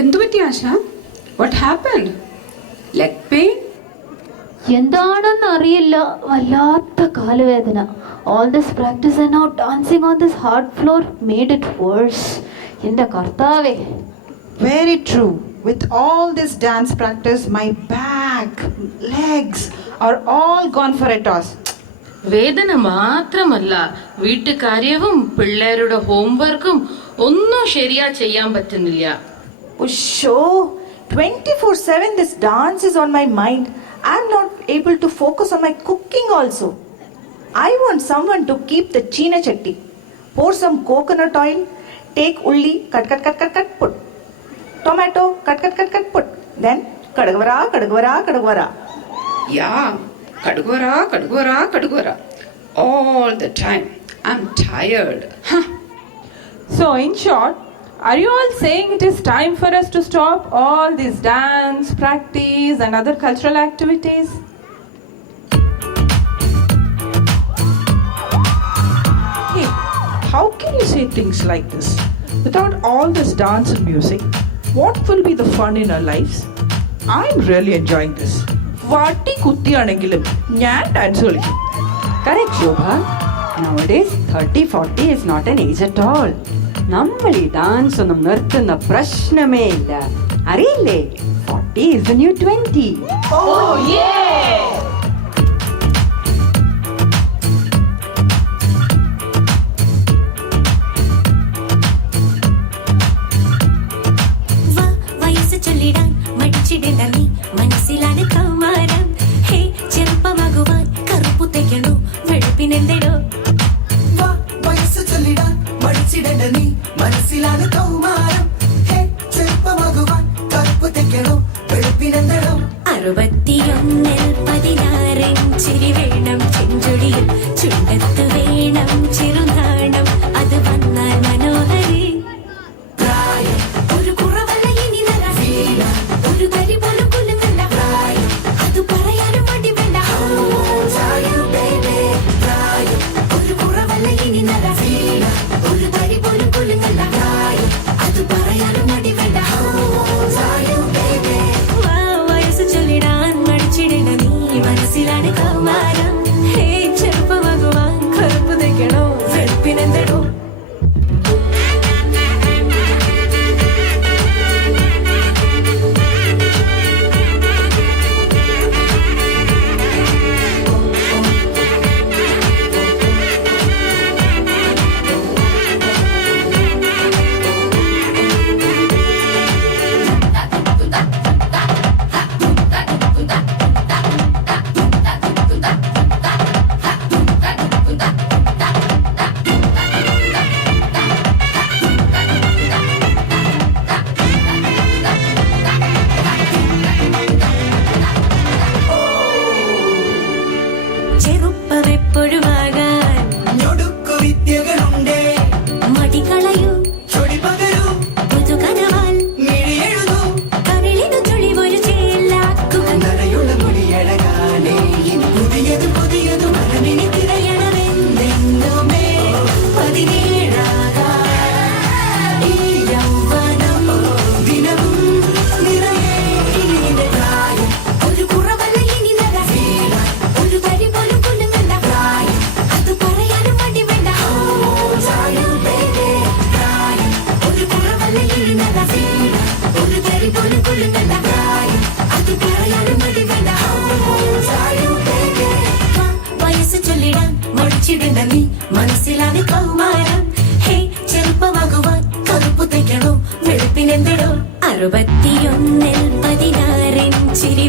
എന്തു പറ്റി Asha? What happened? Leg pain? എന്താണെന്ന് അറിയില്ല, വല്ലാത്ത കാലുവേദന. All this practice and now dancing on this hard floor made it worse. എൻ്റെ കർത്താവേ. Very true. With all this dance practice, my back, legs are all gone for a toss. വേദന മാത്രമല്ല, വീട്ടുകാര്യവും പിള്ളേരുടെ ഹോംവർക്കും ഒന്നും ശരിയാ ചെയ്യാൻ പറ്റുന്നില്ല. Usho, 24/7 this dance is on my mind. I'm not able to focus on my cooking also. I want someone to keep the cheena chatti. Pour some coconut oil, take ulli, cut, put. Tomato, cut, put. Then, kadagvara. Yeah, kadgwara. All the time. I'm tired. Huh. So, in short, are you all saying it is time for us to stop all this dance, practice and other cultural activities? Hey, how can you say things like this? Without all this dance and music, what will be the fun in our lives? I'm really enjoying this. Vatti kuttiyanengilum njan dance kalikum. Correct, Shobha. Nowadays, 30-40 is not an age at all. നമ്മൾ ഈ dance ഒന്നും നിർത്തുന്ന പ്രശ്നമേ ഇല്ല. അറിയില്ലേ, 40 is the new 20. Oh yeah! വയസ്സ് ചൊല്ലിടാൻ മടിച്ചിടേണ്ട നീ, മനസ്സിലാണ് കൗമാരം. ഹേ, ചെറുപ്പമാകുവാൻ കറുപ്പു തേക്കണോ, വെളുപ്പിനെന്തടോ. വയസ്സ് ചൊല്ലിടാൻ മടിച്ചിടേണ്ട നീ, മനസ്സിലാണ് കൗമാരം. ഹേ, ചെറുപ്പമാകുവാൻ കറുപ്പു തേക്കണോ, വെളുപ്പിനെന്തടോ. 61-16 ചിരി വേണം, ചെഞ്ചൊടിയിൽ ചുണ്ടത്ത് വേണം ചെറുനാണം, അത് വന്നാൽ മനോഹരി. പ്രായം ഒരു കുറവല്ല, ഇനി വീണ ഒരു തരി പോലും കുലുങ്ങല്ല. പ്രായം അത് പറയാനും മടി വേണ്ട. പ്രായം ഒരു കുറവല്ല, ഇനി വീണ ഒരു തരി പോലും കുലുങ്ങല്ല. പ്രായം അത് പറയാനും മടി വേണ്ട. വയസ്സ് ചൊല്ലിടാൻ മടിച്ചിടേണ്ട നീ, മനസ്സിലാണ് കൗമാരം. ഹേ, ചെറുപ്പമാകുവാൻ കറുപ്പ് തേക്കണോ, വെളുപ്പിനെന്തടോ. ചെറുപ്പമെപ്പൊഴുവാകാൻ ഞൊടുക്കു വിദ്യകളുണ്ടേ, മടി കളയൂ, ചൊടി പകരൂ, പുതുകനവാൽ മിഴിയെഴുതൂ, കവിളിനു ചുളിവൊരു ചേലാക്കുക. നരയുള്ള മൊഴിയഴകാനേ, ഇനി പുതിയതു മനമിനി തിരയണമെന്നെന്നുമേ 17 ഈ യൗവനം ദിനവും നിറയെ. ഇനി നിന്റെ പ്രായം ഒരു കുറവല്ല, ഇനി വീണ ഒരു തരി പോലും കുലുങ്ങല്ല. പ്രായം അത് പറയാനും മടി വേണ്ട. പ്രായം ഒരു കുറവല്ല, ഇനി വീണ ഒരു തരി പോലും കുലുങ്ങല്ല. പ്രായം അത് പറയാനും മടി വേണ്ട. വയസ്സ് ചൊല്ലിടാൻ മടിച്ചിടേണ്ട നീ, മനസ്സിലാണ് കൗമാരം. ഹേ, ചെറുപ്പമാകുവാൻ കറുപ്പു തേക്കണോ, വെളുപ്പിനെന്തടോ. 61-16 ചിരി